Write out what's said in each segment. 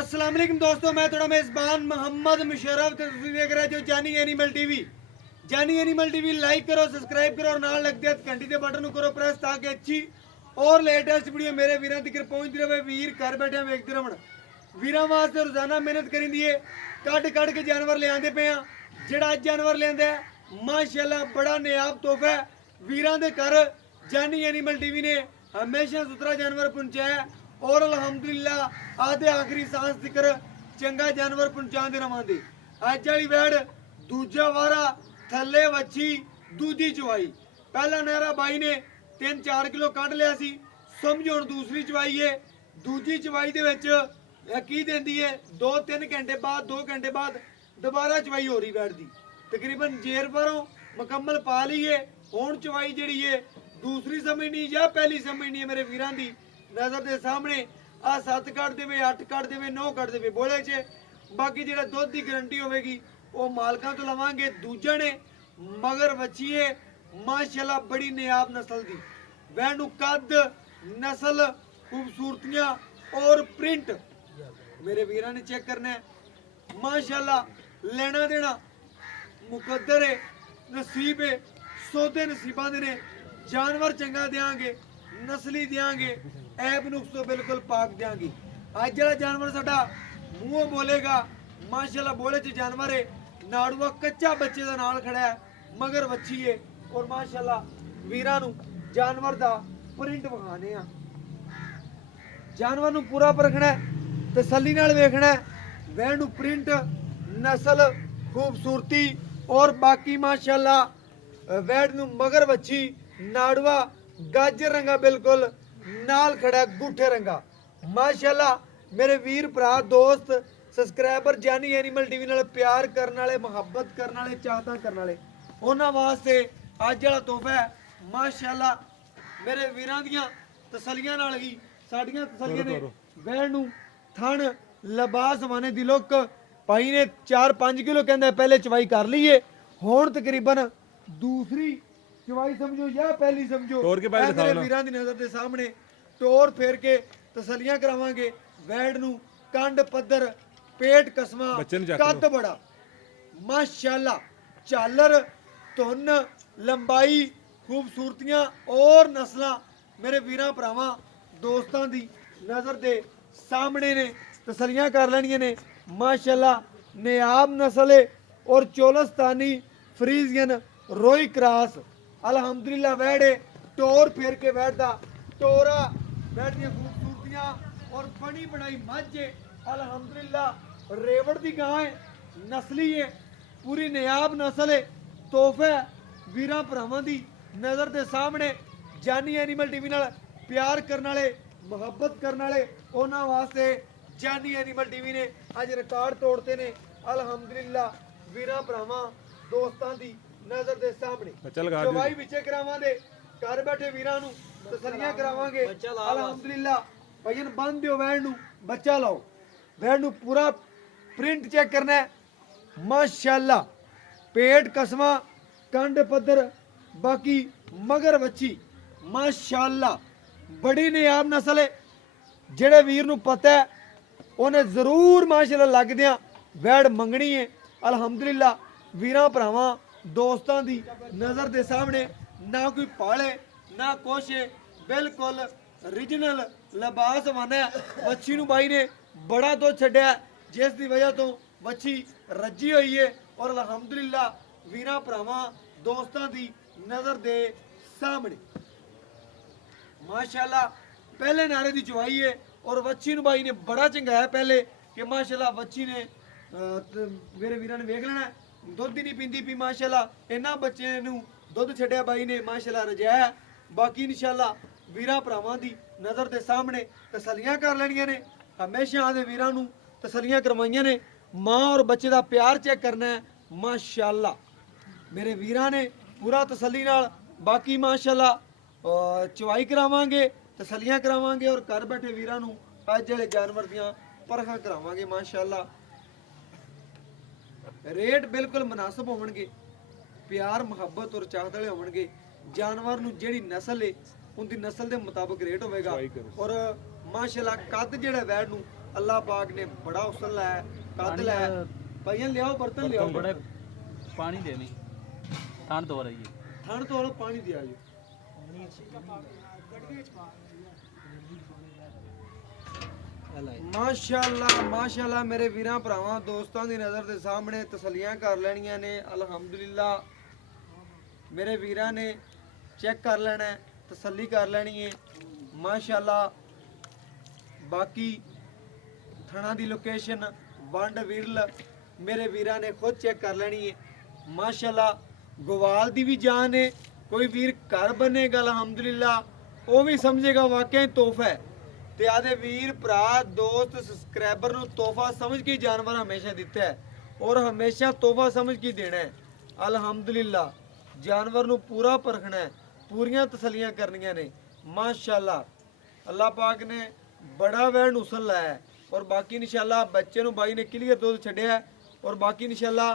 अस्सलाम वालेकुम दोस्तों, मैं थोड़ा मेज़बान मोहम्मद मुशर्रफ ते तुसीं देख रहे हो जानी एनिमल टीवी। जानी एनिमल टीवी लाइक करो, सब्सक्राइब करो और नाल लगदे घंटी दे बटन नूं करो प्रेस ताकि अच्छी और लेटेस्ट वीडियो मेरे वीरां तक पहुंचदी रहे। वीर घर बैठे वेखदे रहण। वीरां वास्ते रोजाना मेहनत करिंदी है, कट के जानवर ले आंदे पे आ। जेड़ा जानवर लेंदा है माशाअल्लाह बड़ा नायाब तोहफा है। वीरां दे घर जानी एनिमल टीवी ने हमेशा सुथरा जानवर पहुंचाया और अल्हम्दुलिल्लाह आधे आखिरी सांस तिकर चंगा जानवर पहुंचाते रवांदे। अज वाली वैड़ दूजा वारा थले वच्छी दूजी चवाई। पहला नहरा बाई ने 3-4 किलो कढ़ लिया सी, समझो हुण दूसरी चवाई है। दूजी चवाई दे विच की देंदी है 2-3 घंटे बाद 2 घंटे बाद दोबारा चवाई हो रही वैड़ दी। तकरीबन जेर परों मुकम्मल पा ली है। हुण चवाई जिहड़ी है दूसरी समझनी या पहली समझनी है मेरे वीरां दी नजर के सामने। आ 7 कट देवे, 8 कट देवे, 9 कट देवे बोले च। बाकी जो दुध की गारंटी होगी वो मालकां तो लवांगे। दूजा ने मगर बची है माशाल्लाह बड़ी नायाब नस्ल दी। वैनू कद नस्ल खूबसूरतियां और प्रिंट मेरे वीरां ने चेक करना है। माशाल्लाह लेना देना मुकद्दर है, नसीब है, सौदे नसीबां दे ने। जानवर चंगा देंगे, नस्ली देंगे, ऐब नुक्स तो बिल्कुल पाक देंगे। अज जरा जानवर साडा मूँह बोलेगा माशाल्लाह बोले च जानवर है। नाड़ुआ कच्चा बच्चे का नाल खड़ा है, मगर बच्ची है और माशाल्लाह वीरां नूं जानवर दा प्रिंट विखाने आ। जानवर नूं पूरा परखना है, तसल्ली नाल वेखना है। वैण नूं प्रिंट, नस्ल, खूबसूरती और बाकी माशाल्लाह वैड़ नूं मगर बच्ची नाड़ुआ गाजर रंगा बिल्कुल नाल खड़ा गुठे रंगा। माशाल्लाह मेरे वीर भरा दोस्त सब्सक्राइबर जानी एनिमल टीवी नाल प्यार करने वाले, मुहब्बत करने वाले, चाहता करने वाले उन्हां वास्ते अज वाला तोहफा है। माशाल्लाह मेरे वीरां दियां तसलियां नाल ही साडियां तसलियां ने। वैण नूं थण लिबास वाने दी लुक भाई ने 4-5 किलो कहंदा पहले चवाई कर ली है। हुण तकरीबन दूसरी चवाई समझो या पहली समझो। मेरे वीरां दी नजर दे सामने टोर फेर के तसलियां करावांगे। वैड़ नूं कंड पद्धर, पेट कसमा, कद बड़ा माशाल्लाह, झालर, धुन, लंबाई, खूबसूरतियां और नस्लां मेरे वीरां भरावां दोस्तां दी नजर दे सामने ने। तसलियां कर लैनियां ने। माशाल्लाह नायाब नस्ल है और चोलस्तानी फ्रीजियन रोई क्रॉस अल्हम्दुलिल्लाह वैड़े टोर फेर के वैड़दा टोरा वैड़ दी खूबसूरतियां और बनी बनाई मझ है। अल्हम्दुलिल्लाह रेवड़ दी गां है, नस्ली है, पूरी नायाब नस्ल है। तोहफा वीरां भरावां दी नजर दे सामने जानी एनिमल टीवी नाल प्यार करने वाले, मुहब्बत करने वाले उन्हां वास्ते जानी एनिमल टीवी ने अज रिकॉर्ड तोड़ते ने। अल्हम्दुलिल्लाह वीरां भरावां दोस्तां दी नजर दे सामने चवाई विचे करावांगे। घर बैठे वीरां नूं तसलियां करावांगे। अल्हम्दुलिल्लाह भजन बंद दियो वैण नूं, बच्चा लाओ। वैण नूं पूरा प्रिंट चेक करना है। माशाल्लाह पेट कसमा, कंड पद्धर, बाकी मगर बच्ची माशाल्लाह बड़ी नायाब नस्ल है। जेड़े वीर नूं पता है उन्हें जरूर माशाल्लाह लगदियां वैड़ मंगनी है। अल्हम्दुलिल्लाह वीरां भरावां दोस्तां दी नजर दे सामने ना कोई पाले ना कुछ है, बिल्कुल ओरिजिनल लिबास वाना है। बच्ची नूं बाई ने बड़ा दुध छड्डिया जिस दी वजह तो बच्ची रजी हुई है और अल्हम्दुलिल्लाह वीरां भरावां दोस्तां दी नजर दे सामने माशाल्लाह पहले नारे दी चवाई है और बच्ची नूं बाई ने बड़ा चंगाया पहले कि माशाल्लाह बच्ची ने मेरे वीरां ने वेख लेना दुध ही नहीं पींदी पी। माशाल्लाह इन्हां बच्चे नूं दुध छड्डिया बाई ने माशाल्लाह रजाया। बाकी इंशाल्लाह वीरां भरावां दी नजर दे सामने तसलियां कर लैनियां ने। हमेशा आदे वीरां नूं तसलियां करवाइयां ने। माँ और बच्चे दा प्यार चेक करना है। माशाल्लाह मेरे वीरां ने पूरा तसल्ली नाल। बाकी माशाल्लाह चवाई करावांगे, तसलियां करावांगे और घर बैठे वीरां नूं अज वाले जानवर दियां परखां करावांगे। माशाल्लाह रेट बिल्कुल मुनासिब होवणगे, प्यार मुहब्बत और चाहत वाले होवणगे। जानवर नूं जेहड़ी नस्ल है उनकी नस्ल के मुताबिक रेट होगा। और माशाल्लाह कद जिहड़ा वैड़ नूं अल्लाह पाक ने बड़ा हुस्न लाया, कद लाया। भाईजान लियाओ बर्तन लियाओ, बड़े पानी देनी ठंड तो हो रही है। ठंड तो वाला पानी दिया जी। माशाअल्लाह माशाअल्लाह मेरे वीरां भरावां दोस्तां दी नज़र दे सामने तसल्लियां कर लेनियां ने। अल्हम्दुलिल्लाह मेरे वीरां ने चेक कर लेना है, तसल्ली कर लेनी है माशाअल्लाह। बाकी थना दी लोकेशन वंड विरल मेरे वीरां ने खुद चेक कर लेनी है माशाअल्लाह। गोवाल दी भी जान है, कोई वीर घर बनेगा अल्हम्दुलिल्लाह वो भी समझेगा वाकई तोहफा है। ते आदे वीर भरा दोस्त सब्सक्राइबर नूं तोहफा समझ के जानवर हमेशा दिता है और हमेशा तोहफा समझ के देना है अल्हम्दुलिल्लाह। जानवर नूं पूरा परखना है, पूरियां तसल्लियां करनियां ने माशाअल्लाह। अल्लाह पाक ने बड़ा वैन हुस्न लाया है और बाकी इंशाअल्लाह बच्चे नूं बाई ने क्लियर दुध छड्डिया है और बाकी इंशाअल्लाह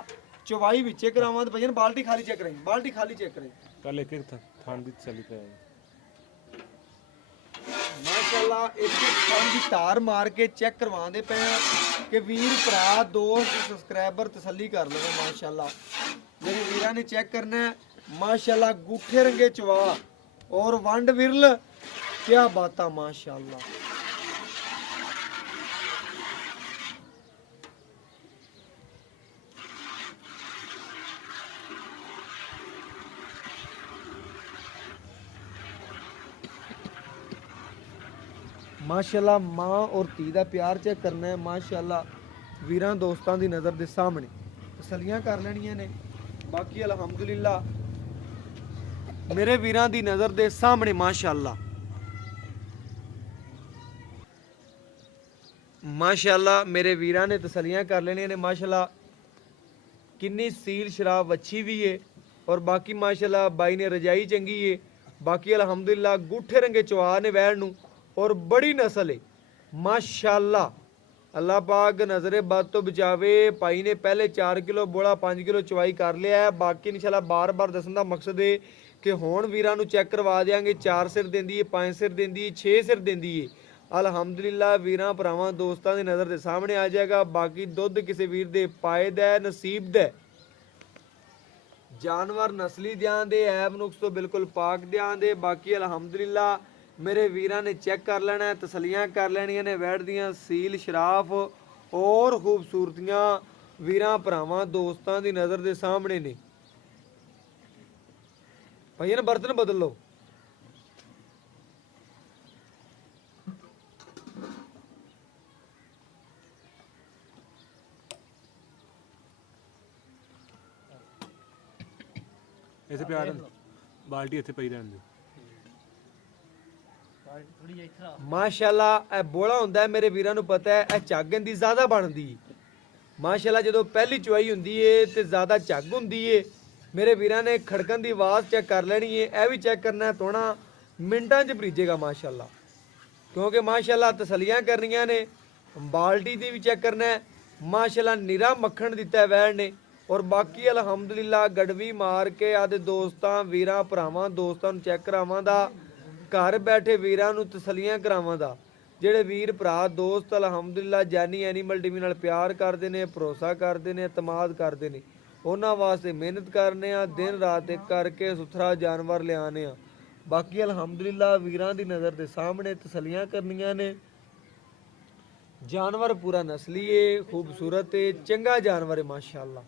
चवाई विचे करावां। ते भजन बाल्टी खाली चेक कराई, बाल्टी खाली चेक कराई। कल एक एक थान दी तसल्ली कराई माशाअल्लाह एक थान दी तार मार के चेक करवांदे पे कि वीर भरा दोस्त सब्सक्राइबर तसल्ली कर लवे माशाअल्लाह। मेरे वीरां ने चेक करना है माशाअल्लाह। गुठे रंगे चवा और वंड विरल, क्या बात है माशाअल्लाह। माशाअल्लाह माँ और धी का प्यार चेक करना है माशाअल्लाह। वीरां दोस्तां दी नज़र दे सामने तसल्लियां कर लेनियां ने। बाकी अल्हम्दुलिल्लाह मेरे वीरां दी नज़र दे सामने माशाअल्लाह माशाअल्लाह मेरे वीरां ने तसल्लियां कर लेनियां ने माशाअल्लाह। किन्नी सील शराब अच्छी भी है और बाकी माशाअल्लाह बाई ने रजाई चंगी है। बाकी अल्हम्दुलिल्लाह गुठे रंगे चवा ने वैड़ नूं और बड़ी नस्ल है माशाअल्लाह। अल्लाह पाक नज़रे बद तो बचावे। भाई ने पहले 4 किलो बोला 5 किलो चवाई कर लिया है। बाकी इंशाअल्लाह बार बार दसन का मकसद है कि हुण वीरां नूं चेक करवा देंगे। 4 सिर देंदी है, 5 सिर देंदी है, 6 सिर देंदी है अल्हम्दुलिल्लाह। वीरां भरावां दोस्तां दी नज़र दे सामने आ जाएगा। बाकी दुध किसी वीर दे पाए दा है, नसीब दा है। जानवर नस्ली ध्यान दे, ऐब नुक्स तो बिल्कुल पाक ध्यान दे। बाकी अल्हम्दुलिल्लाह मेरे वीरां ने चेक कर लेना है, तसल्लियां कर लेनियां ने। वैड़ दियां सील शराफ और खूबसूरतियां वीरां भरावां दोस्तां दी नज़र दे सामने ने। भैया ना बर्तन बदल लो। इसे प्यार बाल्टी इत्थे पई रहन दे। माशाअल्लाह बोला होंदा है मेरे वीरां नूं पता है ए झग इंदी ज़्यादा बनदी माशाअल्लाह। जदों पहली चवाई हुंदी है ते ज़्यादा झग हुंदी है। मेरे वीरां ने खड़कन दी आवाज़ चेक कर लेनी है। ए भी चेक करना है थोड़ा मिनटां च भरीजेगा माशाअल्लाह। क्योंकि माशाअल्लाह तसल्लियां करनियां ने। बाल्टी दी भी चेक करना है माशाअल्लाह। निरा मक्खन दिता है वैड़ ने और बाकी अल्हम्दुलिल्लाह गड़वी मार के आदे दोस्तां वीरां भरावां दोस्तां नूं चेक करावां दा। घर बैठे वीरां नूं तसल्लियां करावां दा। ਜਿਹੜੇ ਵੀਰ ਭਰਾ ਦੋਸਤ ਅਲਹਮਦੁਲਿਲਾ ਜਾਨੀ ਐਨੀਮਲ ਟੀਵੀ ਨਾਲ ਪਿਆਰ ਕਰਦੇ ਨੇ, ਭਰੋਸਾ ਕਰਦੇ ਨੇ, ਇਤਮਾਦ ਕਰਦੇ ਨੇ, ਉਹਨਾਂ ਵਾਸਤੇ ਮਿਹਨਤ ਕਰਨੇ ਆ, ਦਿਨ ਰਾਤ ਇੱਕ ਕਰਕੇ ਸੁਥਰਾ ਜਾਨਵਰ ਲਿਆਣੇ ਆ। ਬਾਕੀ ਅਲਹਮਦੁਲਿਲਾ ਵੀਰਾਂ ਦੀ ਨਜ਼ਰ ਦੇ ਸਾਹਮਣੇ ਤਸੱਲੀਆਂ ਕਰਨੀਆਂ ਨੇ। ਜਾਨਵਰ ਪੂਰਾ ਨਸਲੀ ਏ, ਖੂਬਸੂਰਤ ਏ, ਚੰਗਾ ਜਾਨਵਰ ਏ ਮਾਸ਼ਾਅੱਲਾ।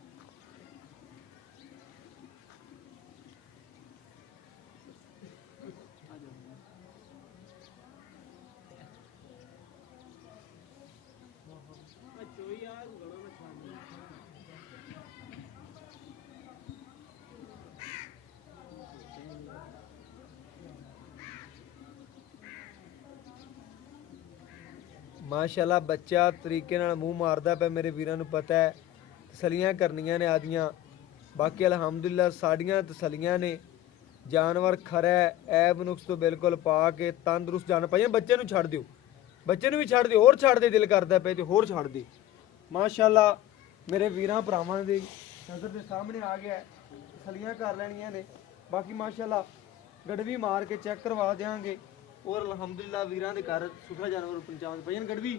माशाअल्लाह बच्चा तरीके नाल मूँह मारदा पे। मेरे वीरां नूं पता है तसलियां करनियां ने आदियां। बाकी अलहमदुलिल्लाह साड़ियां तसलियां ने। जानवर खरा है, ऐब नुक्स तो बिल्कुल पा के तंदुरुस्त जानवर भाई। बच्चे नूं छड़ दिओ, बच्चे नूं भी छड़ दिओ, होर छड़ दे, दिल करदा पे ते होर छड़ दे। माशाअल्लाह मेरे वीरां भरावां दी नज़र दे सामने आ गया। तसलियां कर लैनियां ने। बाकी माशाअल्लाह गड़वी मार के चेक करवा देंगे और अल्हम्दुलिल्लाह वीरां दे घर सुथरा जानवर पहुंचावांगे। भजन गड़वी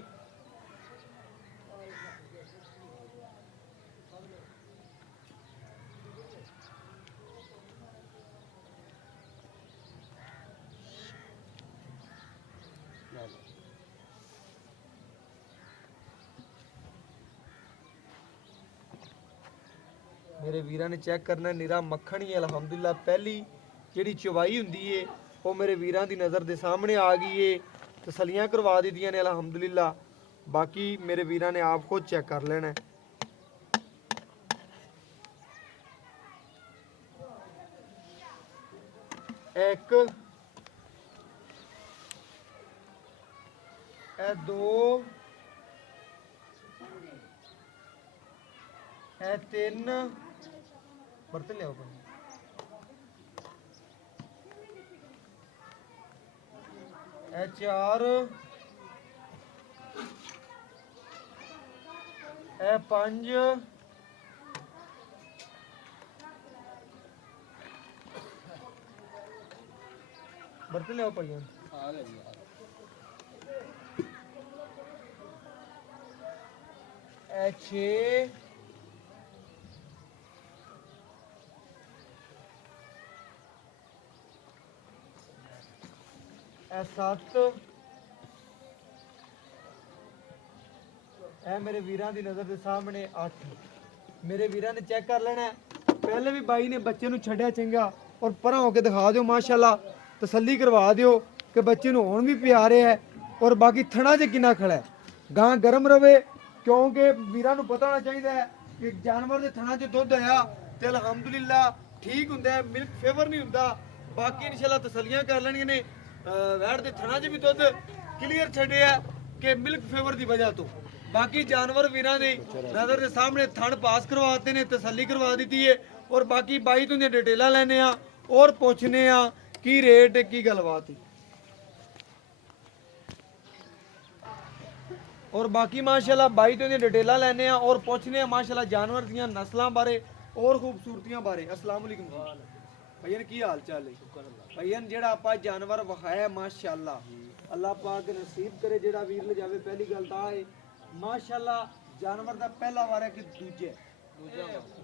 ਮੇਰੇ ਵੀਰਾਂ ਨੇ ਚੈੱਕ ਕਰਨਾ ਨਿਰਾ ਮੱਖਣ ਹੀ ਅਲਹਮਦੁਲਿਲਾ ਪਹਿਲੀ ਜਿਹੜੀ ਚਵਾਈ ਹੁੰਦੀ ਏ ਉਹ ਮੇਰੇ ਵੀਰਾਂ ਦੀ ਨਜ਼ਰ ਦੇ ਸਾਹਮਣੇ ਆ ਗਈ ਏ ਤਸੱਲੀਆਂ ਕਰਵਾ ਦਿੱਤੀਆਂ ਨੇ ਅਲਹਮਦੁਲਿਲਾ ਬਾਕੀ ਮੇਰੇ ਵੀਰਾਂ ਨੇ ਆਪ ਖੁਦ ਚੈੱਕ ਕਰ ਲੈਣਾ ਇੱਕ ਇਹ ਦੋ ਇਹ ਤਿੰਨ ਬਰਤਨ ਲਿਆਓ ਭਾਈ ਇਹ ਚਾਰ ਇਹ ਪੰਜ ਬਰਤਨ ਲਿਆਓ ਭਾਈ ਆ ਗਿਆ ਜੀ ਇਹ 6 ਇਹ 7 ਇਹ ਮੇਰੇ ਵੀਰਾਂ ਦੀ ਨਜ਼ਰ ਦੇ ਸਾਹਮਣੇ 8 ਮੇਰੇ ਵੀਰਾਂ ਨੇ ਚੈੱਕ ਕਰ ਲੈਣਾ ਪਹਿਲੇ ਵੀ ਬਾਈ ਨੇ ਬੱਚੇ ਨੂੰ ਛੱਡਿਆ ਚੰਗਾ ਔਰ ਪਰਾਂ ਹੋ ਕੇ ਦਿਖਾ ਦਿਓ ਮਾਸ਼ਾਅੱਲਾ ਤਸੱਲੀ ਕਰਵਾ ਦਿਓ ਕਿ ਬੱਚੇ ਨੂੰ ਹੁਣ ਵੀ ਪਿਆਰੇ ਹੈ ਔਰ ਬਾਕੀ ਥਣਾ 'ਚ ਕਿੰਨਾ ਖੜਾ ਹੈ ਗਾਂ ਗਰਮ ਰਵੇ ਕਿਉਂਕਿ ਵੀਰਾਂ ਨੂੰ ਪਤਾ ਹੋਣਾ ਚਾਹੀਦਾ ਹੈ ਕਿ ਜਾਨਵਰ ਦੇ ਥਣਾ 'ਚ ਦੁੱਧ ਆਇਆ ਤੇ ਅਲਹਮਦੁਲਿਲਾ ਠੀਕ ਹੁੰਦਾ ਹੈ ਮਿਲਕ ਫੇਵਰ ਨਹੀਂ ਹੁੰਦਾ ਬਾਕੀ ਇਨਸ਼ਾਅੱਲਾ ਤਸੱਲੀਆਂ ਕਰ ਲੈਣੀਆਂ ਨੇ ਵੈੜ ਦੇ ਥਣਾ 'ਚ ਵੀ ਦੁੱਧ ਕਲੀਅਰ ਛੱਡਿਆ ਕਿ ਮਿਲਕ ਫੇਵਰ ਦੀ ਵਜ੍ਹਾ ਤੋਂ ਬਾਕੀ ਜਾਨਵਰ ਵੀਰਾਂ ਦੇ ਨਜ਼ਰ ਦੇ ਸਾਹਮਣੇ ਥਣ ਪਾਸ ਕਰਵਾਤੇ ਨੇ ਤਸੱਲੀ ਕਰਵਾ ਦਿੱਤੀ ਹੈ ਔਰ ਬਾਕੀ ਬਾਈ ਤੋਂ ਦੀਆਂ ਡਿਟੇਲਾਂ ਲੈਣੇ ਆ ਔਰ ਪੁੱਛਨੇ ਆ ਕੀ ਰੇਟ ਕੀ ਗੱਲਬਾਤ ਹੈ ਔਰ ਬਾਕੀ ਮਾਸ਼ਾਅੱਲਾ ਬਾਈ ਤੋਂ ਦੀਆਂ ਡਿਟੇਲਾਂ ਲੈਣੇ ਆ ਔਰ ਪੁੱਛਨੇ ਆ ਮਾਸ਼ਾਅੱਲਾ ਜਾਨਵਰ ਦੀਆਂ ਨਸਲਾਂ ਬਾਰੇ ਔਰ ਖੂਬਸੂਰਤੀਆਂ ਬਾਰੇ अस्सलाम वालेकुम ਭਈਆ ਕੀ ਹਾਲ ਚਾਲ ਹੈ ਭਈਆ ਜਿਹੜਾ ਆਪਾਂ ਜਾਨਵਰ ਵਿਖਾਇਆ ਮਾਸ਼ਾਅੱਲਾ ਅੱਲਾਹ ਪਾਕ ਨਸੀਬ ਕਰੇ ਜਿਹੜਾ ਵੀਰ ਲਿਜਾਵੇ ਪਹਿਲੀ ਗੱਲ ਤਾਂ ਹੈ ਮਾਸ਼ਾਅੱਲਾ ਜਾਨਵਰ ਦਾ ਪਹਿਲਾ ਵਾਰ ਹੈ ਕਿ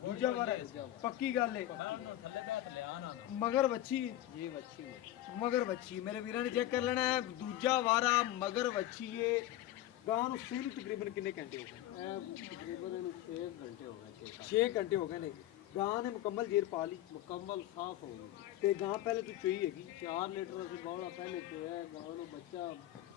ਦੂਜਾ ਵਾਰ ਹੈ ਪੱਕੀ ਗੱਲ ਹੈ ਮਗਰ ਵੱਛੀ ਜੀ ਬੱਚੀ ਮਗਰ ਵੱਛੀ ਮੇਰੇ ਵੀਰਾਂ ਨੇ ਚੈੱਕ ਕਰ ਲੈਣਾ ਹੈ ਦੂਜਾ ਵਾਰਾ ਮਗਰ ਵੱਛੀ ਏ ਗਾਂ ਨੂੰ ਸੀਲ ਤਕਰੀਬਨ ਕਿੰਨੇ ਘੰਟੇ ਹੋ ਗਏ ਤਕਰੀਬਨ ਇਹਨੂੰ 6 ਘੰਟੇ ਹੋ ਗਏ 6 ਘੰਟੇ ਹੋ ਗਏ ਨੇ ਗਾਂ ਨੇ ਮੁਕੰਮਲ ਜੇਰ ਪਾ ਲਈ ਮੁਕੰਮਲ ਸਾਫ਼ ਹੋ ਗਈ ਤੇ ਗਾਂ ਪਹਿਲੇ ਤੋਂ ਚੋਈ ਹੈਗੀ 4 ਲੀਟਰ ਅਸੀਂ ਬੌਲਾ ਪਹਿਲੇ ਚੋਇਆ ਗਾਂ ਨੂੰ ਬੱਚਾ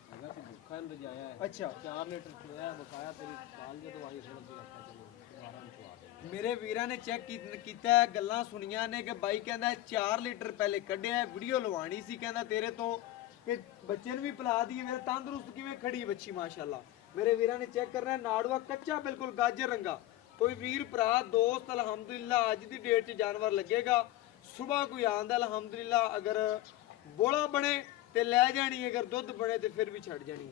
ਹੈਗਾ ਸੀ ਭੁੱਖਾ ਨੂੰ ਰਜਾਇਆ ਹੈ ਅੱਛਾ 4 ਲੀਟਰ ਚੋਇਆ ਬਕਾਇਆ ਤੇਰੀ ਕਾਲ ਜਦੋਂ ਆਈ ਫਿਰ ਅਸੀਂ ਆਖਿਆ ਚਲੋ ਦੁਬਾਰਾ ਨੂੰ ਚਵਾ ਦੇ ਮੇਰੇ ਵੀਰਾਂ ਨੇ ਚੈੱਕ ਕੀਤਾ ਹੈ, ਗੱਲਾਂ ਸੁਣੀਆਂ ਨੇ ਕਿ ਬਾਈ ਕਹਿੰਦਾ 4 ਲੀਟਰ ਪਹਿਲੇ ਕੱਢਿਆ ਵੀਡੀਓ ਲਵਾਣੀ ਸੀ ਕਹਿੰਦਾ ਤੇਰੇ ਤੋਂ ਕਿ ਬੱਚੇ ਨੂੰ ਵੀ ਪਿਲਾ ਦਈਏ ਮੇਰਾ ਤੰਦਰੁਸਤ ਕਿਵੇਂ ਖੜੀ ਬੱਚੀ ਮਾਸ਼ਾਅੱਲਾ ਮੇਰੇ ਵੀਰਾਂ ਨੇ ਚੈੱਕ ਕਰਨਾ ਨਾੜੂਆ ਕੱਚਾ ਬਿਲਕੁਲ ਗਾਜਰ ਰੰਗਾ ਕੋਈ ਵੀਰ ਭਰਾ ਦੋਸਤ ਅਲਹਮਦੁਲਿਲਾ ਅੱਜ ਦੀ ਡੇਟ 'ਚ ਜਾਨਵਰ ਲੱਗੇਗਾ ਸਵੇਰ ਕੋਈ ਆਂਦਾ ਅਲਹਮਦੁਲਿਲਾ ਅਗਰ ਬੋਲਾ ਬਣੇ ਤੇ ਲੈ ਜਾਣੀ ਅਗਰ ਦੁੱਧ ਬਣੇ ਤੇ ਫਿਰ ਵੀ ਛੱਡ ਜਾਣੀ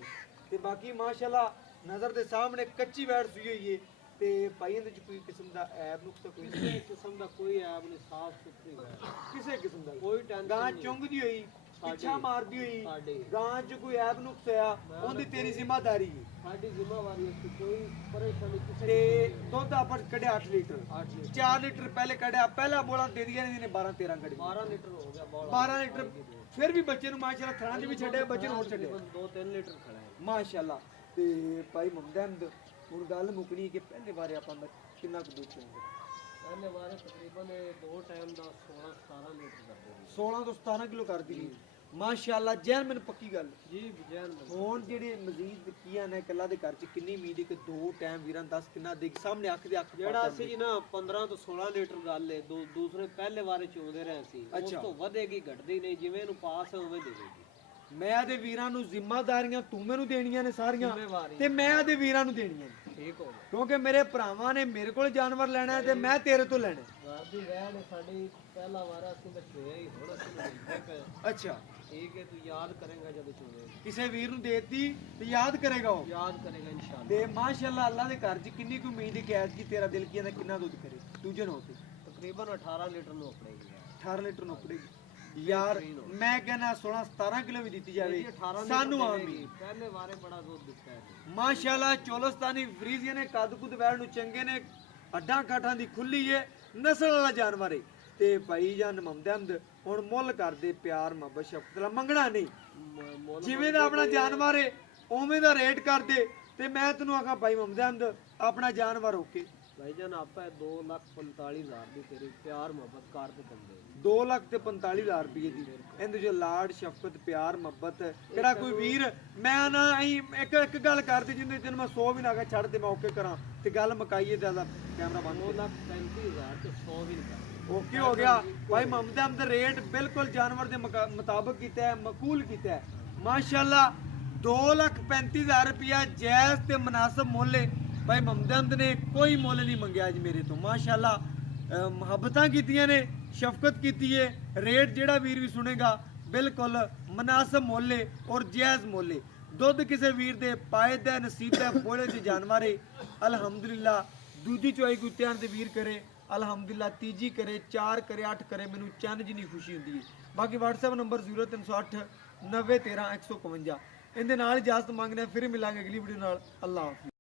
ਤੇ ਬਾਕੀ ਮਾਸ਼ਾਅੱਲਾ ਨਜ਼ਰ ਦੇ ਸਾਹਮਣੇ ਕੱਚੀ ਵੈੜ ਸੂਈ ਹੋਈ ਏ ਤੇ ਭਾਈ ਇਹਦੇ 'ਚ ਕੋਈ ਕਿਸਮ ਦਾ ਐਬ ਨੁਕਸਾ ਕੋਈ ਕਿਸੇ ਕਿਸਮ ਦਾ ਕੋਈ ਐਬ ਨਹੀਂ ਸਾਫ਼ ਸੁਥਰੀ ਹੈ ਕਿਸੇ ਕਿਸਮ ਦਾ ਕੋਈ ਟੈਨਸ਼ਨ ਗਾਂ ਚੁੰਗਦੀ ਹੋਈ ਪਿੱਛਾ ਮਾਰਦੀ ਹੋਈ ਸਾਡੀ ਗਾਂ 'ਚ ਕੋਈ ਐਬ ਨੁਕਸ ਆ ਉਹਦੀ ਤੇਰੀ ਜ਼ਿੰਮੇਵਾਰੀ ਹੈ ਸਾਡੀ ਜ਼ਿੰਮੇਵਾਰੀ ਹੈ ਕੋਈ ਪਰੇਸ਼ਾਨੀ ਕਿਸੇ ਤੇ ਦੁੱਧ ਆਪਾਂ ਕੱਢਿਆ 8 ਲੀਟਰ 8 ਲੀਟਰ 4 ਲੀਟਰ ਪਹਿਲੇ ਕੱਢਿਆ ਪਹਿਲਾ ਬੋਲਾ ਦੇ ਦਿਆ ਨੇ 12 13 ਕੱਢੀ 12 ਲੀਟਰ ਹੋ ਗਿਆ ਬੌਲਾ 12 ਲੀਟਰ ਫਿਰ ਵੀ ਬੱਚੇ ਨੂੰ ਮਾਸ਼ਾਅੱਲਾ ਥਣਾ 'ਚ ਵੀ ਛੱਡਿਆ ਬੱਚੇ ਨੂੰ ਹੋਰ ਛੱਡਿਆ 2-3 ਲੀਟਰ ਖੜਾ ਹੈ ਮਾਸ਼ਾਅੱਲਾ ਤੇ ਭਾਈ ਮੁਹੰਮਦ ਹੁਣ ਗੱਲ ਮੁਕਣੀ ਕਿ ਪਹਿਲੇ ਵਾਰੇ ਆਪਾਂ ਕਿੰਨਾ ਕੁ ਦੁੱਧ ਚੋਂਗੇ ਪਹਿਲੇ ਵਾਰੇ ਤਕਰੀਬਨ 2 ਟਾਈਮ ਦਾ 16-17 ਲੀਟਰ ਕਰਦੇ ਨੇ 16 ਤੋਂ 17 ਕਿਲੋ ਕਰਦੀ ਸੀ ਮਾਸ਼ਾਅੱਲਾ ਜੈਨ ਮੈਨੂੰ ਪੱਕੀ ਗੱਲ ਜੀ ਜੈਨ ਹੁਣ ਜਿਹੜੇ ਮਜ਼ੀਦ ਕੀਆਂ ਨੇ ਕੱਲਾ ਦੇ ਘਰ ਚ ਕਿੰਨੀ ਉਮੀਦ ਹੈ ਕਿ 2 ਟਾਈਮ ਵੀਰਾਂ 10 ਕਿੰਨਾ ਦੇ ਸਾਹਮਣੇ ਅੱਖ ਦੇ ਅੱਖ ਜਿਹੜਾ ਸੀ ਨਾ 15 ਤੋਂ 16 ਲੀਟਰ ਗੱਲ ਹੈ ਦੂਸਰੇ ਪਹਿਲੇ ਵਾਰੇ ਚੋਂਦੇ ਰਹੇ ਸੀ ਉਸ ਤੋਂ ਵਧੇਗੀ ਘਟਦੀ ਨਹੀਂ ਜਿਵੇਂ ਇਹਨੂੰ ਪਾਸ ਹੈ ਉਵੇਂ ਦੇਵੇਗੀ ਮੈਂ ਆਦੇ ਵੀਰਾਂ ਨੂੰ ਜ਼ਿੰਮੇਵਾਰੀਆਂ ਤੂੰ ਮੈਨੂੰ ਦੇਣੀਆਂ ਨੇ ਸਾਰੀਆਂ ਜ਼ਿੰਮੇਵਾਰੀ ਤੇ ਮੈਂ ਆਦੇ ਵੀਰਾਂ ਨੂੰ ਦੇਣੀਆਂ ਨੇ ਠੀਕ ਹੋ ਕਿਉਂਕਿ ਮੇਰੇ ਭਰਾਵਾਂ ਨੇ ਮੇਰੇ ਕੋਲ ਜਾਨਵਰ ਲੈਣਾ ਹੈ ਤੇ ਮੈਂ ਤੇਰੇ ਤੋਂ ਲੈਣਾ ਹੈ। ਰਾਤ ਦੀ ਵਹਿ ਨੇ ਸਾਡੀ ਪਹਿਲਾ ਵਾਰਾ ਅਸੀਂ ਤਾਂ ਚੋਇਆ ਹੀ ਹੁਣ ਅਸੀਂ ਦੇਖਦੇ ਪਏ ਅੱਛਾ ਠੀਕ ਹੈ ਤੂੰ ਯਾਦ ਕਰੇਗਾ ਜਦੋਂ ਚੋਵੇ ਕਿਸੇ ਵੀਰ ਨੂੰ ਦੇਤੀ ਤੇ ਯਾਦ ਕਰੇਗਾ ਉਹ ਯਾਦ ਕਰੇਗਾ ਇਨਸ਼ਾਅੱਲਾ ਤੇ ਮਾਸ਼ਾਅੱਲਾ ਅੱਲਾ ਦੇ ਘਰ 'ਚ ਕਿੰਨੀ ਕੁ ਉਮੀਦ ਹੈ ਕਿ ਐਤਕੀ ਤੇਰਾ ਦਿਲ ਕੀ ਹੈ ਕਿੰਨਾ ਦੁੱਧ ਕਰੇ ਦੂਜੇ ਨੂੰ ਤਕਰੀਬਨ 18 ਲੀਟਰ ਨੂੰ ਆਪਣੇਗੀ 18 ਲੀਟਰ ਨੂੰ ਪੜੇਗੀ ਯਾਰ ਮੈਂ ਕਹਿੰਦਾ 16 17 ਕਿਲੋ ਵੀ ਦਿੱਤੀ ਜਾਵੇ ਸਾਨੂੰ ਆਮੀ ਪਹਿਲੇ ਵਾਰੇ ਬੜਾ ਦੁੱਧ ਦਿੱਤਾ ਹੈ ਮਾਸ਼ਾਅੱਲਾ ਚੋਲਸਤਾਨੀ ਫਰੀਜ਼ੀਆਂ ਨੇ ਕੱਦ ਕੁੱਦ ਵੈੜ ਨੂੰ ਚੰਗੇ ਨੇ ਅੱਡਾਂ ਕਾਠਾਂ ਦੀ ਖੁੱਲੀ ਏ ਨਸਲ ਵਾਲਾ ਜਾਨਵਰ ਏ ਤੇ ਭਾਈ ਜਾਨ ਮਮਦੰਦ ਹੁਣ ਮੁੱਲ ਕਰਦੇ ਪਿਆਰ ਮੁਹੱਬਤ ਸ਼ਫਕਤ ਨਾਲ ਮੰਗਣਾ ਨਹੀਂ ਜਿਵੇਂ ਦਾ ਆਪਣਾ ਜਾਨਵਰ ਏ ਉਵੇਂ ਦਾ ਰੇਟ ਕਰਦੇ ਤੇ ਮੈਂ ਤੈਨੂੰ ਆਖਾਂ ਭਾਈ ਮਮਦੰਦ ਆਪਣਾ ਜਾਨਵਰ ਓਕੇ ਭਾਈਜਾਨ ਆਪਾਂ 2,45,000 ਦੀ ਤੇਰੀ ਪਿਆਰ ਮੁਹੱਬਤ ਕਰ ਦੇ ਦਿੰਦੇ 2,45,000 ਰੁਪਏ ਦੀ ਇਹਦੇ ਜੋ ਲਾਡ ਸ਼ਫਕਤ ਪਿਆਰ ਮੁਹੱਬਤ ਕਿਹੜਾ ਕੋਈ ਵੀਰ ਮੈਂ ਨਾ ਅਹੀਂ ਇੱਕ ਗੱਲ ਕਰਦੀ ਜਿੰਦੇ ਤੈਨੂੰ ਮੈਂ 100 ਵੀ ਨਾ ਕਹਾਂ ਛੱਡ ਤੇ ਮੈਂ ਓਕੇ ਕਰਾਂ ਤੇ ਗੱਲ ਮੁਕਾਈਏ ਤੇ ਕੈਮਰਾ ਬੰਦ 2,35,000 ਤੇ 100 ਵੀ ਨਹੀਂ ਕਰ ਓਕੇ ਹੋ ਗਿਆ ਭਾਈ ਮੁਹੰਮਦ ਅਹਿਮਦ ਰੇਟ ਬਿਲਕੁਲ ਜਾਨਵਰ ਦੇ ਮੁਤਾਬਕ ਕੀਤਾ ਹੈ ਮਕੂਲ ਕੀਤਾ ਹੈ ਮਾਸ਼ਾਅੱਲਾ 2,35,000 ਰੁਪਇਆ ਜਾਇਜ਼ ਤੇ ਮੁਨਾਸਬ ਮੁੱਲ ਹੈ ਭਾਈ ਮੁਹੰਮਦ ਅਹਿਮਦ ਨੇ ਕੋਈ ਮੁੱਲ ਨਹੀਂ ਮੰਗਿਆ ਅੱਜ ਮੇਰੇ ਤੋਂ ਮਾਸ਼ਾਅੱਲਾ ਮੁਹੱਬਤਾਂ ਕੀਤੀਆਂ ਨੇ ਸ਼ਫਕਤ ਕੀਤੀ ਹੈ ਰੇਟ ਜਿਹੜਾ ਵੀਰ ਵੀ ਸੁਣੇਗਾ ਬਿਲਕੁਲ ਮੁਨਾਸਬ ਮੁੱਲ ਹੈ ਔਰ ਜਾਇਜ਼ ਮੁੱਲ ਹੈ ਦੁੱਧ ਕਿਸੇ ਵੀਰ ਦੇ ਪਾਏ ਦਾ ਨਸੀਬ ਦਾ ਬੋਲੇ ਦੇ ਜਾਨਵਰ ਹੈ ਅਲਹਮਦੁਲਿਲਾ ਦੂਜੀ ਚੋਈ ਕੁੱਤਿਆਂ ਦੇ ਵੀਰ ਕਰੇ ਅਲਹਮਦੁਲਿਲਾ ਤੀਜੀ ਕਰੇ 4 ਕਰੇ 8 ਕਰੇ ਮੈਨੂੰ ਚੰਨ ਜਿੰਨੀ ਖੁਸ਼ੀ ਹੁੰਦੀ ਹੈ ਬਾਕੀ WhatsApp ਨੰਬਰ 0308 9013 151 ਇਹਦੇ ਨਾਲ ਇਜਾਜ਼ਤ ਮੰਗਦੇ ਫਿਰ ਮਿਲਾਂਗੇ ਅਗਲੀ ਵੀਡੀਓ ਨਾਲ ਅੱਲਾਹ ਹਾਫਿਜ਼।